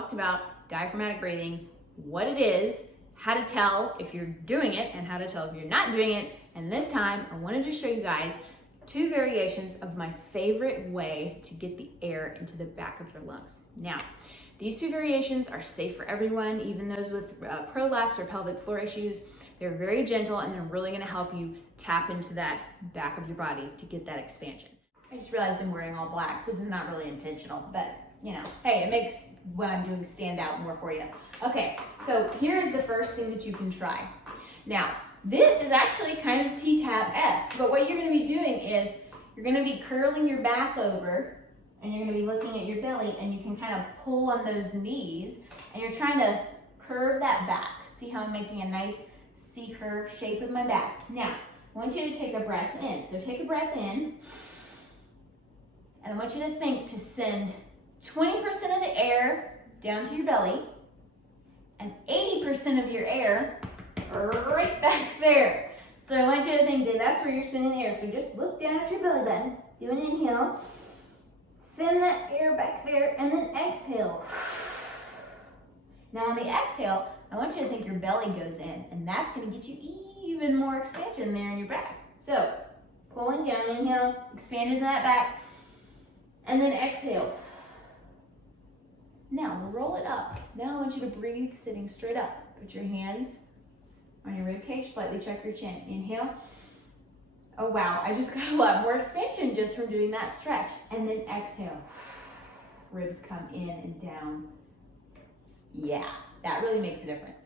talked about diaphragmatic breathing, what it is, how to tell if you're doing it, and how to tell if you're not doing it. And this time, I wanted to show you guys 2 variations of my favorite way to get the air into the back of your lungs. Now, these 2 variations are safe for everyone, even those with prolapse or pelvic floor issues. They're very gentle and they're really gonna help you tap into that back of your body to get that expansion. I just realized I'm wearing all black. This is not really intentional, but you know, hey, it makes what I'm doing stand out more for you. Okay, so here is the first thing that you can try. Now, this is actually kind of t-tapp-esque, but what you're gonna be doing is you're gonna be curling your back over and you're gonna be looking at your belly and you can kind of pull on those knees and you're trying to curve that back. See how I'm making a nice C-curve shape with my back. Now, I want you to take a breath in. So take a breath in and I want you to think to send 20% of the air down to your belly and 80% of your air right back there. So I want you to think that that's where you're sending the air. So just look down at your belly button, do an inhale, send that air back there, and then exhale. Now on the exhale, I want you to think your belly goes in, and that's gonna get you even more expansion there in your back. So pulling down, inhale, expand into that back, and then exhale. Now roll it up. Now I want you to breathe sitting straight up. Put your hands on your rib cage, slightly check your chin. Inhale. Oh wow, I just got a lot more expansion just from doing that stretch. And then exhale. Ribs come in and down. Yeah, that really makes a difference.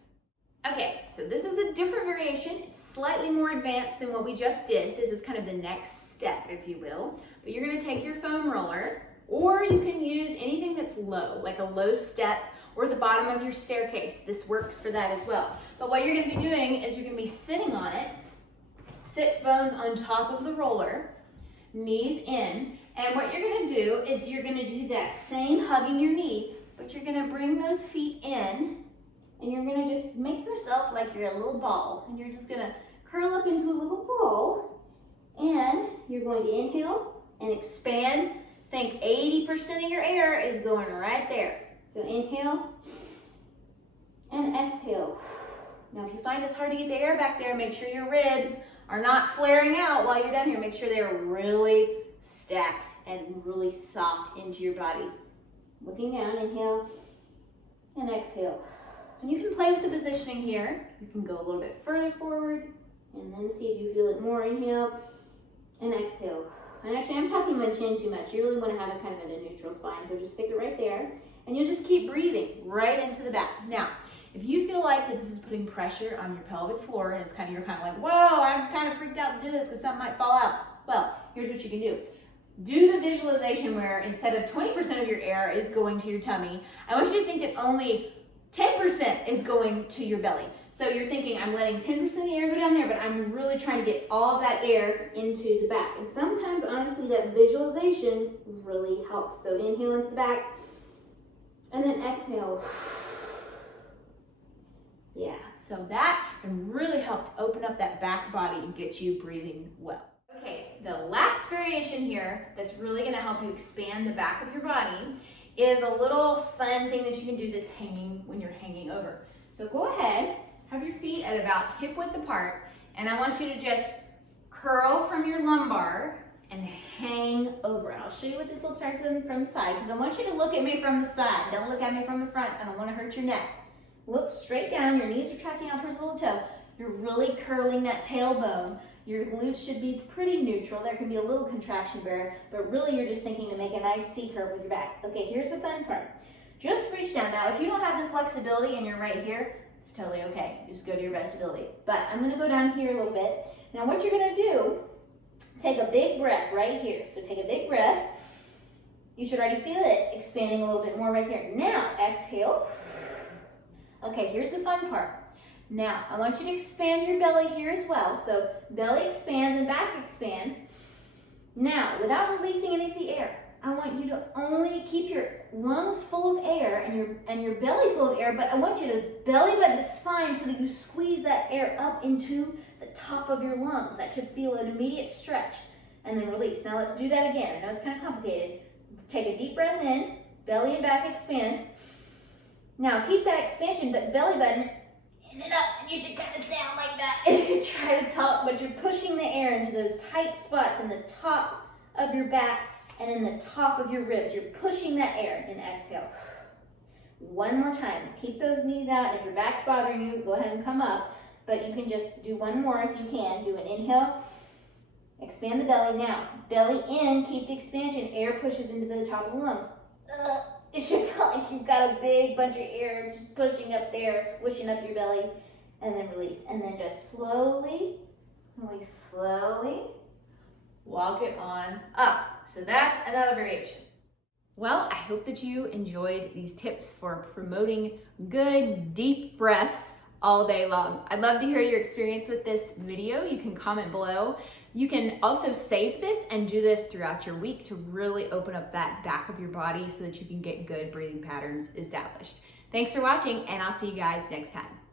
Okay, so this is a different variation. It's slightly more advanced than what we just did. This is kind of the next step, if you will. But you're gonna take your foam roller, or you can use anything that's low, like a low step or the bottom of your staircase. This works for that as well. But what you're gonna be doing is you're gonna be sitting on it, sits bones on top of the roller, knees in, and what you're gonna do is you're gonna do that same hugging your knee, but you're gonna bring those feet in, and you're gonna just make yourself like you're a little ball, and you're just gonna curl up into a little ball, and you're going to inhale and expand. Think 80% of your air is going right there. So inhale and exhale. Now if you find it's hard to get the air back there, make sure your ribs are not flaring out while you're down here. Make sure they're really stacked and really soft into your body. Looking down, inhale and exhale. And you can play with the positioning here. You can go a little bit further forward and then see if you feel it more. Inhale and exhale. And actually, I'm talking my chin too much. You really want to have it kind of at a neutral spine, so just stick it right there. And you'll just keep breathing right into the back. Now, if you feel like that this is putting pressure on your pelvic floor and it's kind of, you're kind of like, whoa, I'm kind of freaked out to do this because something might fall out. Well, here's what you can do. Do the visualization where instead of 20% of your air is going to your tummy, I want you to think that only 10% is going to your belly. So you're thinking, I'm letting 10% of the air go down there, but I'm really trying to get all of that air into the back. And sometimes, honestly, that visualization really helps. So inhale into the back, and then exhale. Yeah, so that can really help to open up that back body and get you breathing well. Okay, the last variation here that's really gonna help you expand the back of your body is a little fun thing that you can do that's hanging when you're hanging over. So go ahead, have your feet at about hip width apart, and I want you to just curl from your lumbar and hang over. I'll show you what this looks like from the side, because I want you to look at me from the side. Don't look at me from the front. I don't want to hurt your neck. Look straight down. Your knees are tracking out towards the little toe. You're really curling that tailbone. Your glutes should be pretty neutral. There can be a little contraction there, but really you're just thinking to make a nice C-curve with your back. Okay, here's the fun part. Just reach down. Now, if you don't have the flexibility and you're right here, it's totally okay. Just go to your best ability. But I'm gonna go down here a little bit. Now what you're gonna do, take a big breath right here. So take a big breath. You should already feel it expanding a little bit more right there. Now, exhale. Okay, here's the fun part. Now, I want you to expand your belly here as well. So belly expands and back expands. Now, without releasing any of the air, I want you to only keep your lungs full of air and your belly full of air, but I want you to belly button the spine so that you squeeze that air up into the top of your lungs. That should feel an immediate stretch. And then release. Now let's do that again. I know it's kind of complicated. Take a deep breath in, belly and back expand. Now keep that expansion, but belly button in and up, and you should kind of sound like that. Try to talk, but you're pushing the air into those tight spots in the top of your back and in the top of your ribs. You're pushing that air, and exhale. One more time. Keep those knees out, and if your back's bothering you, go ahead and come up, but you can just do one more if you can. Do an inhale, expand the belly. Now, belly in, keep the expansion. Air pushes into the top of the lungs. It should feel like you've got a big bunch of air just pushing up there, squishing up your belly, and then release. And then just slowly, really slowly walk it on up. So that's another variation. Well, I hope that you enjoyed these tips for promoting good, deep breaths all day long. I'd love to hear your experience with this video. You can comment below. You can also save this and do this throughout your week to really open up that back of your body so that you can get good breathing patterns established. Thanks for watching, and I'll see you guys next time.